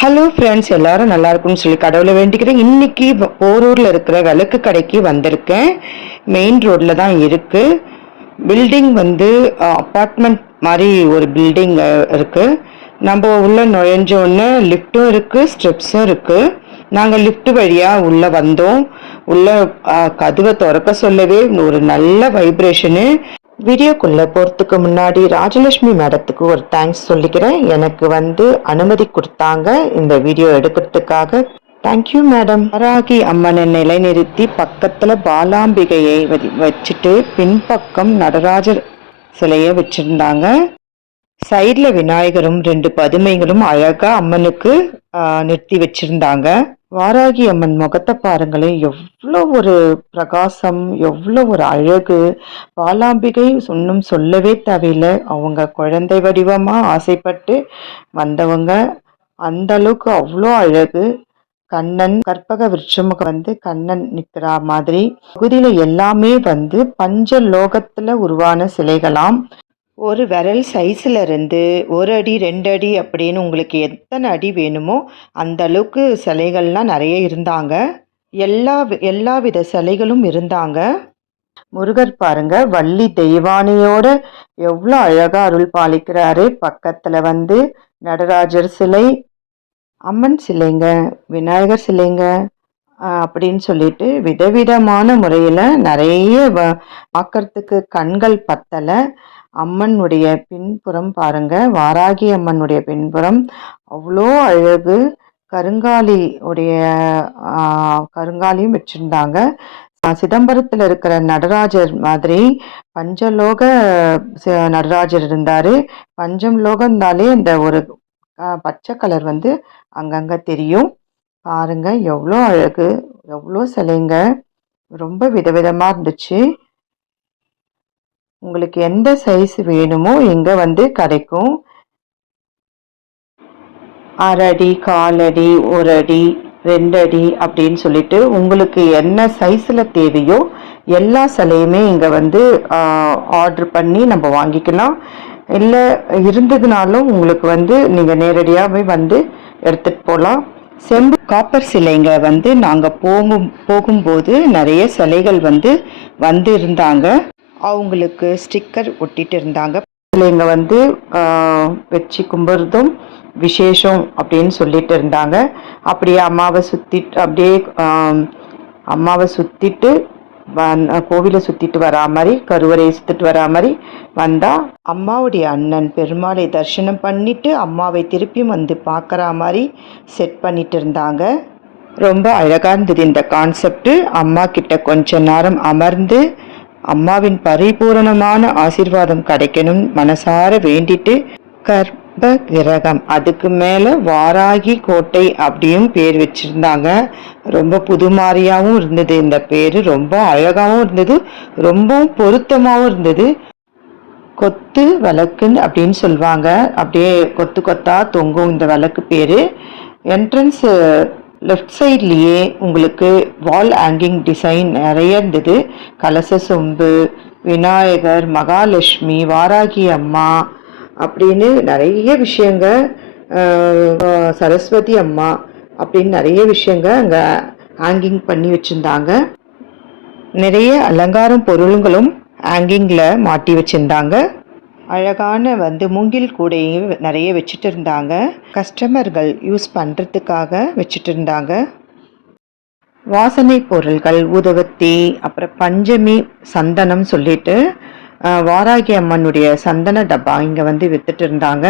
Hello friends, எல்லாரும் நல்லா இருக்கும்னு சொல்லி கடவுளை வேண்டிக்கிறேன். இன்னைக்கு போரூரில் இருக்கிற விளக்கு கடைக்கு வந்திருக்கேன். மெயின் ரோட்டில் தான் இருக்குது. பில்டிங் வந்து அப்பார்ட்மெண்ட் மாதிரி ஒரு பில்டிங் இருக்குது. நம்ம உள்ளே நுழைஞ்ச உடனே லிஃப்ட்டும் இருக்குது, ஸ்டெப்ஸும் இருக்குது. நாங்கள் லிஃப்ட் வழியாக உள்ளே வந்தோம். உள்ளே கதவை திறக்க சொல்லவே ஒரு நல்ல வைப்ரேஷனு. வீடியோக்குள்ளே போகிறதுக்கு முன்னாடி ராஜலட்சுமி மேடத்துக்கு ஒரு தேங்க்ஸ் சொல்லிக்கிறேன். எனக்கு வந்து அனுமதி கொடுத்தாங்க இந்த வீடியோ எடுக்கிறதுக்காக. Thank you madam. வராகி அம்மனை நிலைநிறுத்தி பக்கத்தில் பாலாம்பிகையை வச்சுட்டு பின்பக்கம் நடராஜர் சிலையை வச்சுருந்தாங்க. சைடில் விநாயகரும் 2 பதுமைகளும் அழகாக அம்மனுக்கு நிறுத்தி வச்சுருந்தாங்க. வாராகி அம்மன் முகத்தை பாருங்களேன், எவ்வளோ ஒரு பிரகாசம், எவ்வளோ ஒரு அழகு. பாலாம்பிகை ஒன்றும் சொல்லவே தேவையில்லை. அவங்க குழந்தை வடிவமாக ஆசைப்பட்டு வந்தவங்க. அந்த அளவுக்கு அவ்வளோ அழகு. கண்ணன் கற்பக விருட்சமுக வந்து கண்ணன் நிற்கிற மாதிரி. பகுதியில் எல்லாமே வந்து பஞ்சலோகத்தில் உருவான சிலைகளாம். ஒரு விரல் சைஸில் இருந்து 1 அடி 2 அடி அப்படின்னு உங்களுக்கு எத்தனை அடி வேணுமோ அந்த அளவுக்கு சிலைகள்லாம் நிறைய இருந்தாங்க. எல்லா வித சிலைகளும் இருந்தாங்க. முருகர் பாருங்க, வள்ளி தெய்வானையோட எவ்வளோ அழகா அருள் பாலிக்கிறாரு. பக்கத்தில் வந்து நடராஜர் சிலை, அம்மன் சிலைங்க, விநாயகர் சிலைங்க அப்படின்னு சொல்லிட்டு விதவிதமான முறையில் நிறைய பார்க்கறதுக்கு கண்கள் பத்தலை. அம்மனுடைய பின்புறம் பாருங்க, வாராகி அம்மனுடைய பின்புறம் அவ்வளோ அழகு. கருங்காலியும் வச்சிருந்தாங்க. சிதம்பரத்தில் இருக்கிற நடராஜர் மாதிரி பஞ்சலோக நடராஜர் இருந்தாரு. பஞ்சம் லோகம்னாலே இந்த ஒரு பச்சை கலர் வந்து அங்கங்க தெரியும். பாருங்க எவ்வளோ அழகு, எவ்வளோ சிலைங்க, ரொம்ப விதவிதமாக இருந்துச்சு. உங்களுக்கு எந்த சைஸ் வேணுமோ இங்கே வந்து கிடைக்கும். 1/2 அடி, 1/4 அடி, 1 அடி, 2 அடி அப்படின்னு சொல்லிட்டு உங்களுக்கு என்ன சைஸில் தேவையோ எல்லா சிலையுமே இங்கே வந்து ஆர்டர் பண்ணி நம்ம வாங்கிக்கலாம். இல்லை இருந்ததுனாலும் உங்களுக்கு வந்து நீங்கள் நேரடியாகவே வந்து எடுத்துகிட்டு போகலாம். செம்பு காப்பர் சிலைங்க வந்து நாங்கள் போகும்போது நிறைய சிலைகள் வந்து இருந்தாங்க. அவங்களுக்கு ஸ்டிக்கர் ஒட்டிட்டு இருந்தாங்க. சிலைங்க வந்து வச்சு கும்பிட்றதும் விசேஷம் அப்படின்னு சொல்லிட்டு இருந்தாங்க. அப்படியே அம்மாவை சுற்றிட்டு கோவிலை சுற்றிட்டு வரா மாதிரி, கருவறையை சுற்றிட்டு வரா மாதிரி வந்தால் அம்மாவுடைய அண்ணன் பெருமாளை தரிசனம் பண்ணிவிட்டு அம்மாவை திருப்பியும் வந்து பார்க்குற மாதிரி செட் பண்ணிட்டு இருந்தாங்க. ரொம்ப அழகாக இருந்தது இந்த கான்செப்டு. அம்மா கிட்ட கொஞ்ச நேரம் அமர்ந்து அம்மாவின் பரிபூரணமான ஆசீர்வாதம் கிடைக்கணும் மனசார வேண்டிட்டு, கர்ப்ப கிரகம் அதுக்கு மேலே வாராகி கோட்டை அப்படியும் பேர் வச்சுருந்தாங்க. ரொம்ப புதுமாரியாகவும் இருந்தது இந்த பேர். ரொம்ப அழகாகவும் இருந்தது, ரொம்பவும் பொருத்தமாகவும் இருந்தது. கொத்து விளக்குன்னு அப்படின்னு சொல்லுவாங்க. அப்படியே கொத்து கொத்தா தொங்கும் இந்த விளக்கு பேர். என்ட்ரன்ஸு லெஃப்ட் சைட்லேயே உங்களுக்கு வால் ஹேங்கிங் டிசைன் நிறைய இருந்தது. கலச சொம்பு, விநாயகர், மகாலட்சுமி, வாராகி அம்மா அப்படின்னு நிறைய விஷயங்க, சரஸ்வதி அம்மா அப்படின்னு நிறைய விஷயங்க அங்கே ஹேங்கிங் பண்ணி வச்சுருந்தாங்க. நிறைய அலங்காரம் பொருளுங்களும் ஹேங்கிங்கில் மாட்டி வச்சுருந்தாங்க. அழகான மூங்கில் கூடையும் நிறைய வச்சுட்டு இருந்தாங்க. கஸ்டமர்கள் யூஸ் பண்ணுறதுக்காக வச்சுட்டு இருந்தாங்க. வாசனை பொருள்கள், ஊதுவத்தி, அப்புறம் பஞ்சமி சந்தனம் சொல்லிட்டு வாராகி அம்மனுடைய சந்தன டப்பா இங்கே விற்றுட்டு இருந்தாங்க.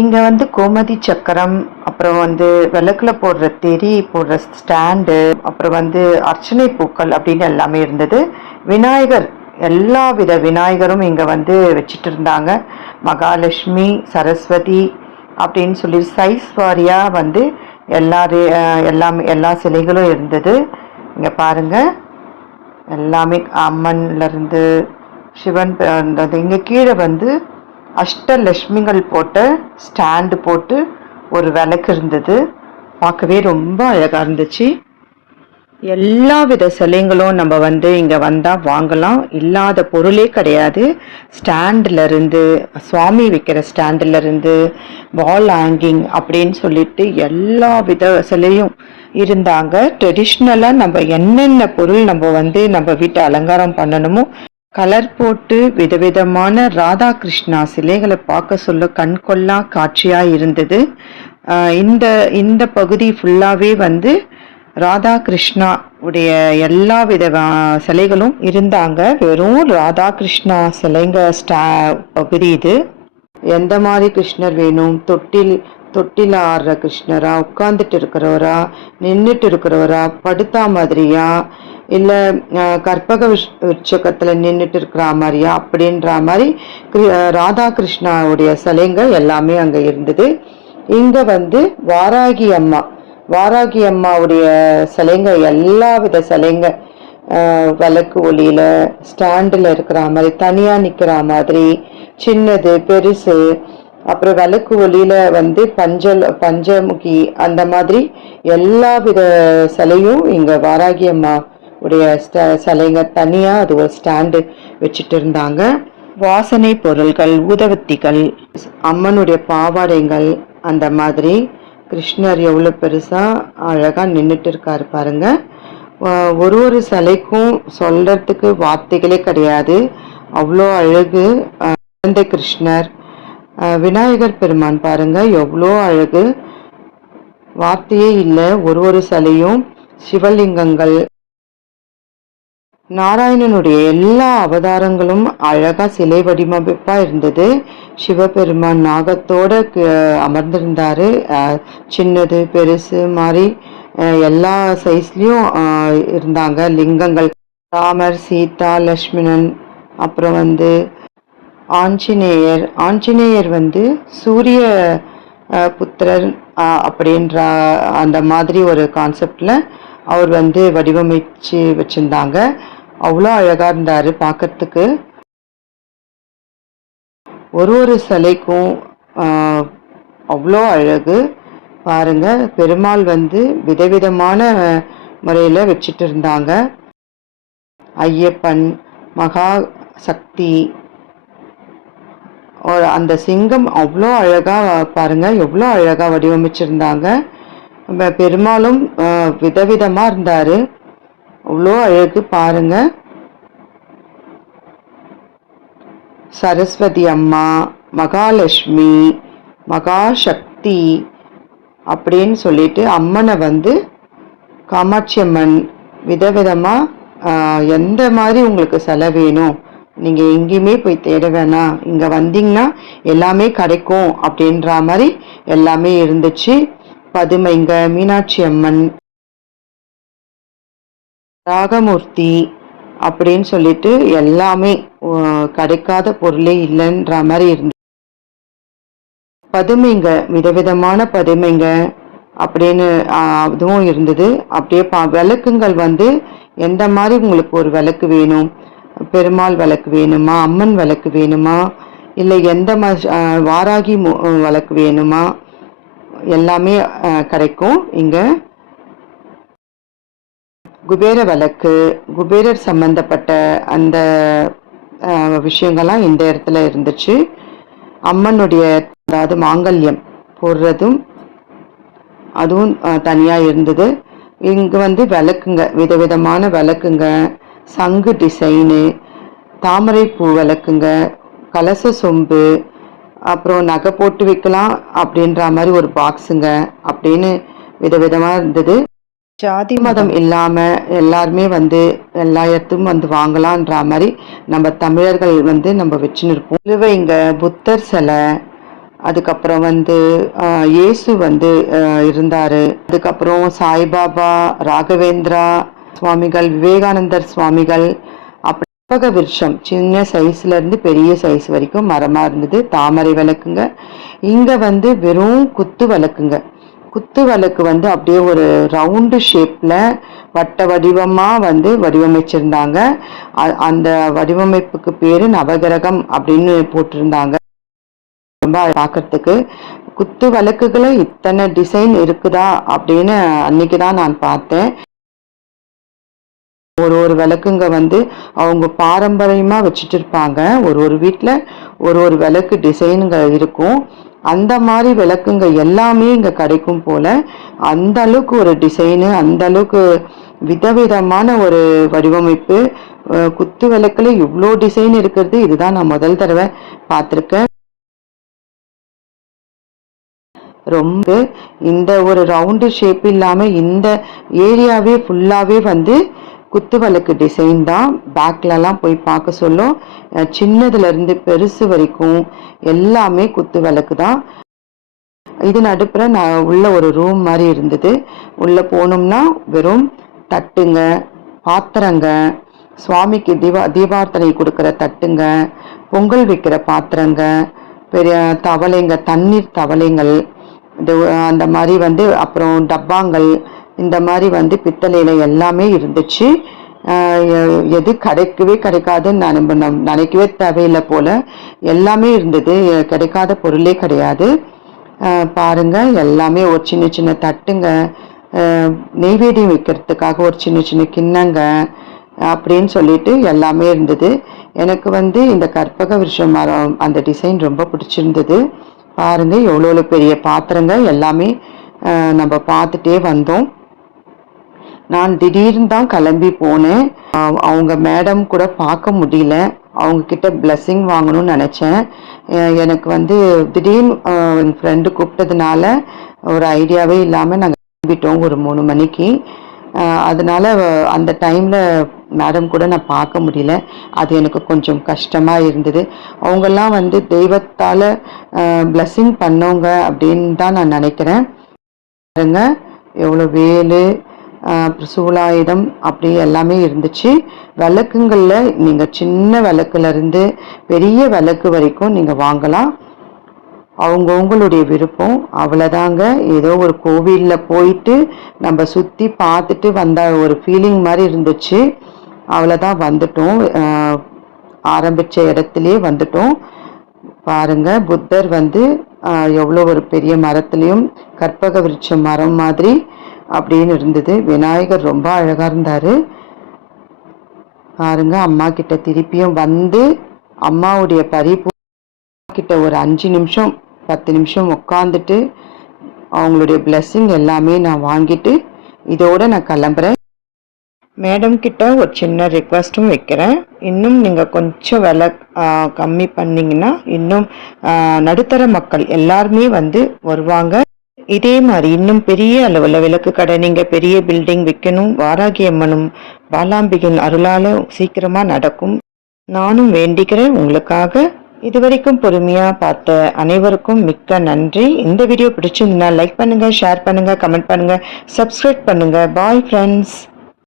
இங்கே கோமதி சக்கரம், அப்புறம் விளக்கில் போடுற தெரி போடுற ஸ்டாண்டு, அப்புறம் அர்ச்சனை பூக்கள் அப்படின்னு எல்லாமே இருந்தது. விநாயகர், எல்லா வித விநாயகரும் இங்கே வச்சுட்டு இருந்தாங்க. மகாலட்சுமி, சரஸ்வதி அப்படின்னு சொல்லி சைஸ் வாரியாக எல்லா சிலைகளும் இருந்தது. இங்கே பாருங்கள், எல்லாமே அம்மன்லேருந்து சிவன் இருந்தது. இங்கே கீழே அஷ்டலட்சுமிகள் போட்ட ஸ்டாண்டு போட்டு ஒரு விளக்கு இருந்தது. பார்க்கவே ரொம்ப அழகாக இருந்துச்சு. எல்லா வித சிலைங்களும் நம்ம வந்து இங்கே வந்தால் வாங்கலாம். இல்லாத பொருளே கிடையாது. ஸ்டாண்டில் இருந்து, சுவாமி வைக்கிற ஸ்டாண்டில் இருந்து, வால் ஹேங்கிங் அப்படின்னு சொல்லிட்டு எல்லா வித சிலையும் இருந்தாங்க. ட்ரெடிஷ்னலாக நம்ம என்னென்ன பொருள் நம்ம வந்து நம்ம வீட்டை அலங்காரம் பண்ணணுமோ கலர் போட்டு விதவிதமான ராதா கிருஷ்ணா சிலைகளை பார்க்க சொல்ல கண்கொள்ளா காட்சியாக இருந்தது. இந்த இந்த பகுதி ஃபுல்லாகவே வந்து ராதா கிருஷ்ணா உடைய எல்லா வித சிலைகளும் இருந்தாங்க. வெறும் ராதா கிருஷ்ணா சிலைங்க பகுதி இது. எந்த மாதிரி கிருஷ்ணர் வேணும், தொட்டில் ஆடுற கிருஷ்ணரா, உட்காந்துட்டு இருக்கிறவரா, நின்றுட்டு இருக்கிறவரா, படுத்தா மாதிரியா, இல்லை கற்பக விருட்சகத்தில் நின்றுட்டு இருக்கிற மாதிரியா அப்படின்ற மாதிரி ராதா கிருஷ்ணாவுடைய சிலைங்க எல்லாமே அங்கே இருந்தது. இங்கே வந்து வாராகி அம்மாவுடைய சிலைங்க, எல்லா வித சிலைங்க, விளக்கு ஒளியில ஸ்டாண்டில் இருக்கிற மாதிரி, தனியாக நிற்கிற மாதிரி, சின்னது பெருசு, அப்புறம் விளக்கு ஒளியில வந்து பஞ்சமுகி, அந்த மாதிரி எல்லா வித சிலையும் இங்கே வாராகி அம்மா உடைய சிலைங்க தனியாக அது ஒரு ஸ்டாண்டு வச்சுட்டு இருந்தாங்க. வாசனை பொருள்கள், ஊதவத்திகள், அம்மனுடைய பாவாடைகள், அந்த மாதிரி கிருஷ்ணர் எவ்வளோ பெருசாக அழகாக நின்றுட்டு இருக்காரு பாருங்க. ஒரு சிலைக்கும் சொல்றதுக்கு வார்த்தைகளே கிடையாது, அவ்வளோ அழகு. குழந்தை கிருஷ்ணர், விநாயகர் பெருமான் பாருங்க எவ்வளோ அழகு, வார்த்தையே இல்லை. ஒரு சிலையும் சிவலிங்கங்கள், நாராயணனுடைய எல்லா அவதாரங்களும் அழகா சிலை வடிவமைப்பா இருந்தது. சிவபெருமான் நாகத்தோட அமர்ந்திருந்தாரு. சின்னது பெருசு மாதிரி எல்லா சைஸ்லயும் இருந்தாங்க லிங்கங்கள். ராமர், சீதா, லக்ஷ்மணன், அப்புறம் வந்து ஆஞ்சநேயர் வந்து சூரிய புத்திரர் அப்படின்ற அந்த மாதிரி ஒரு கான்செப்ட்ல அவர் வந்து வடிவமைச்சு வச்சிருந்தாங்க. அவ்வளோ அழகா இருந்தாரு பார்க்கறதுக்கு. ஒரு சிலைக்கும் அவ்வளோ அழகு பாருங்க. பெருமாள் வந்து விதவிதமான முறையில் வச்சுட்டு இருந்தாங்க. ஐயப்பன், மகா சக்தி, அந்த சிங்கம் அவ்வளோ அழகா பாருங்க, எவ்வளோ அழகா வடிவமைச்சிருந்தாங்க. பெருமாளும் விதவிதமா இருந்தாரு, அவ்வளோ அழகு பாருங்க. சரஸ்வதி அம்மா, மகாலட்சுமி, மகாசக்தி அப்படின்னு சொல்லிட்டு அம்மனை வந்து காமாட்சி அம்மன் விதவிதமா எந்த மாதிரி உங்களுக்கு சிலை வேணும், நீங்கள் எங்கேயுமே போய் தேட வேணாம், இங்கே வந்தீங்கன்னா எல்லாமே கிடைக்கும் அப்படின்ற மாதிரி எல்லாமே இருந்துச்சு. பதுமைங்க, மீனாட்சி அம்மன், ராகமூர்த்தி அப்படின்னு சொல்லிட்டு எல்லாமே கிடைக்காத பொருளே இல்லைன்ற மாதிரி இருந்தது. பதுமைங்க, விதவிதமான பதுமைங்க அப்படின்னு அதுவும் இருந்தது. அப்படியே விளக்குங்கள் வந்து எந்த மாதிரி உங்களுக்கு ஒரு விளக்கு வேணும், பெருமாள் விளக்கு வேணுமா, அம்மன் விளக்கு வேணுமா, இல்லை எந்த மாதிரி வாராகி விளக்கு வேணுமா, எல்லாமே கிடைக்கும் இங்க. குபேர விளக்கு, குபேரர் சம்பந்தப்பட்ட அந்த விஷயங்கள்லாம் இந்த இடத்துல இருந்துச்சு. அம்மனுடைய அதாவது மாங்கல்யம் போடுறதும் அதுவும் தனியாக இருந்தது. இங்கே வந்து விளக்குங்க, விதவிதமான விளக்குங்க, சங்கு டிசைனு, தாமரை பூ விளக்குங்க, கலச சொம்பு, அப்புறம் நகை போட்டு வைக்கலாம் அப்படின்ற மாதிரி ஒரு பாக்ஸுங்க அப்படின்னு விதவிதமாக இருந்தது. ஜாதி மதம் இல்லாமல் எல்லாருமே வந்து எல்லா இடத்துக்கும் வந்து வாங்கலான்ற மாதிரி நம்ம தமிழர்கள் வந்து நம்ம வச்சுன்னு இருப்போம். இதுவே இங்கே புத்தர் சிலை, அதுக்கப்புறம் வந்து இயேசு வந்து இருந்தார், அதுக்கப்புறம் சாய்பாபா, ராகவேந்திரா சுவாமிகள், விவேகானந்தர் சுவாமிகள், கற்பக விருட்சம் சின்ன சைஸ்லேருந்து பெரிய சைஸ் வரைக்கும் மரமாக இருந்தது. தாமரை விளக்குங்க. இங்கே வந்து வெறும் குத்து விளக்குங்க. குத்து விளக்கு வந்து அப்படியே ஒரு ரவுண்டு ஷேப்பில் வட்ட வடிவமாக வந்து வடிவமைச்சிருந்தாங்க. அந்த வடிவமைப்புக்கு பேர் நவகிரகம் அப்படின்னு போட்டிருந்தாங்க. ரொம்ப பார்க்கறதுக்கு குத்து விளக்குகளை இத்தனை டிசைன் இருக்குதா அப்படின்னு அன்னைக்கு தான் நான் பார்த்தேன். ஒரு விளக்குங்க வந்து அவங்க பாரம்பரியமாக வச்சுட்டு இருப்பாங்க. ஒரு வீட்டில் ஒரு விளக்கு டிசைனுங்க இருக்கும். அந்த மாதிரி விளக்குங்க எல்லாமே இங்கே கிடைக்கும் போல். அந்த அளவுக்கு ஒரு டிசைனு, அந்த அளவுக்கு விதவிதமான ஒரு வடிவமைப்பு. குத்து விளக்குல இவ்வளோ டிசைன் இருக்கிறது இதுதான் நான் முதல் தடவை பார்த்துருக்கேன். ரொம்ப இந்த ஒரு ரவுண்டு ஷேப் இல்லாமல் இந்த ஏரியாவே ஃபுல்லாகவே வந்து குத்து விளக்கு டிசைன் தான். பேக்லலாம் போய் பார்க்க சொல்லும். சின்னதுலேருந்து பெருசு வரைக்கும் எல்லாமே குத்து விளக்கு தான். இது நடுப்புற நான் உள்ள ஒரு ரூம் மாதிரி இருந்தது. உள்ளே போனோம்னா வெறும் தட்டுங்க, பாத்திரங்க, சுவாமிக்கு தீபார்த்தனை கொடுக்குற தட்டுங்க, பொங்கல் வைக்கிற பாத்திரங்க, பெரிய தவளைங்க, தண்ணீர் தவளைங்கள், இது அந்த மாதிரி வந்து அப்புறம் டப்பாங்கள், இந்த மாதிரி வந்து பித்தளையில் எல்லாமே இருந்துச்சு. எது கிடைக்காதுன்னு நான் நினைக்கவே தேவையில்லை போல். எல்லாமே இருந்தது. கிடைக்காத பொருளே கிடையாது. பாருங்க எல்லாமே ஒரு சின்ன சின்ன தட்டுங்க, நெய்வேத்தியம் வைக்கிறதுக்காக ஒரு சின்ன சின்ன கிண்ணங்க அப்படின்னு சொல்லிட்டு எல்லாமே இருந்தது. எனக்கு வந்து இந்த கற்பக விருட்ச மரம் அந்த டிசைன் ரொம்ப பிடிச்சிருந்தது. பாருங்க எவ்வளோ பெரிய பாத்திரங்க எல்லாமே நம்ம பார்த்துட்டே வந்தோம். நான் திடீர்னு தான் கிளம்பி போனேன். அவங்க மேடம் கூட பார்க்க முடியல. அவங்கக்கிட்ட பிளெஸ்ஸிங் வாங்கணும்னு நினச்சேன். எனக்கு வந்து திடீர்னு என் ஃப்ரெண்டு கூப்பிட்டதுனால ஒரு ஐடியாவே இல்லாமல் நாங்கள் கிளம்பிட்டோம் ஒரு 3 மணிக்கு. அதனால் அந்த டைமில் மேடம் கூட நான் பார்க்க முடியல. அது எனக்கு கொஞ்சம் கஷ்டமாக இருந்தது. அவங்கெல்லாம் வந்து தெய்வத்தால் பிளெஸ்ஸிங் பண்ணவங்க அப்படின்னு தான் நான் நினைக்கிறேன். பாருங்க எவ்வளோ வேலு, சூலாயுதம் அப்படி எல்லாமே இருந்துச்சு. விளக்குங்களில் நீங்கள் சின்ன விளக்குலேருந்து பெரிய விளக்கு வரைக்கும் நீங்கள் வாங்கலாம். அவங்கவுங்களுடைய விருப்பம். அவ்வளோதாங்க. ஏதோ ஒரு கோவிலில் போயிட்டு நம்ம சுற்றி பார்த்துட்டு வந்த ஒரு ஃபீலிங் மாதிரி இருந்துச்சு. அவ்வளோதான், வந்துட்டோம். ஆரம்பித்த இடத்துலையே வந்துட்டோம். பாருங்க புத்தர் வந்து எவ்வளோ ஒரு பெரிய மரத்துலேயும் கற்பக விருட்ச மரம் மாதிரி அப்படின்னு இருந்தது. விநாயகர் ரொம்ப அழகாக இருந்தார். பாருங்க அம்மா கிட்ட திருப்பியும் வந்து அம்மாவுடைய பரிபூ கிட்ட ஒரு 5 நிமிஷம் 10 நிமிஷம் உட்காந்துட்டு அவங்களுடைய பிளெஸ்ஸிங் எல்லாமே நான் வாங்கிட்டு இதோடு நான் கிளம்புறேன். மேடம் கிட்ட ஒரு சின்ன ரிக்வெஸ்ட்டும் வைக்கிறேன். இன்னும் நீங்கள் கொஞ்சம் விலை கம்மி பண்ணிங்கன்னா இன்னும் நடுத்தர மக்கள் எல்லாருமே வந்து வருவாங்க. இதே மாதிரி இன்னும் பெரிய அளவில் விளக்கு கடை, நீங்கள் பெரிய பில்டிங் விற்கணும், வாராகி அம்மனும் பாலாம்பிகின் அருளால் சீக்கிரமாக நடக்கும். நானும் வேண்டிக்கிறேன் உங்களுக்காக. இதுவரைக்கும் பொறுமையாக பார்த்த அனைவருக்கும் மிக்க நன்றி. இந்த வீடியோ பிடிச்சிருந்தா லைக் பண்ணுங்கள், ஷேர் பண்ணுங்கள், கமெண்ட் பண்ணுங்கள், சப்ஸ்கிரைப் பண்ணுங்கள். Bye friends.